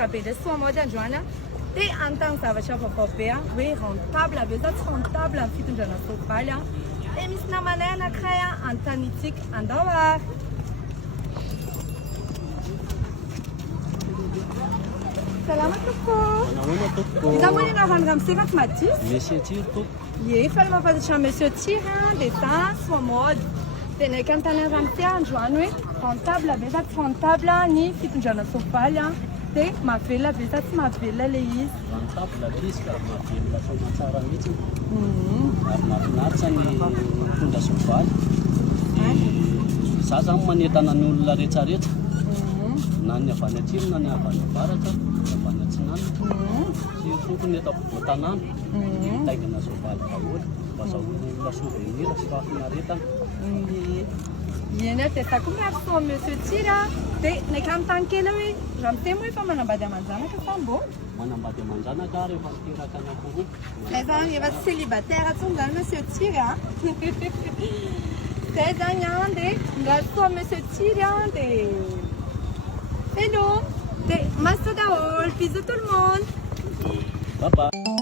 rapide soa mô dia androany dia antany zavatra vaovao be hoe rentable aveo za tsy rentable amin'ny fitondrana soavaly dia misy namanay anankiray antanitsika andao ary salama toko iza moa ny raha ramoseka tsy madisy Monsieur Tiro tompoko. Ie, fa le mampatatra monsieur Tiro dia za soa mode dia naiky antany ramosea androany hoe rentable aveo za tsy rentable ny fitondrana soavaly dia mahavelona aveo za tsy mahavelona le izy Rentable izy ka mahavelona soamantsara mihitsy. Ary mahafinaritra ny mitondra soavaly. Za zany manentana ny olona rehetrarehetra. Na ny avy any atsimo na ny avy any avaratra, ny avy any atsinanana. Sy tokony eto ampovoan-tanàna. Mitaingina soavaly daholo. Mba azahoana olona souvenir sy fahafinaretana. Ieny dia za koa miaro soa monsieur Tiro dia naiky amin'ny tany kely hoe ramose moa efa manambady aman-janaka fa mbô Manambady aman-janaka ary efa miteraka ny akoho. zay zany efa tsy célibataire tsony zany monsieur Tiro zay zany dia miaro soa monsieur Tiro dia hello dia maso daholo bisous tout le monde Bye bye.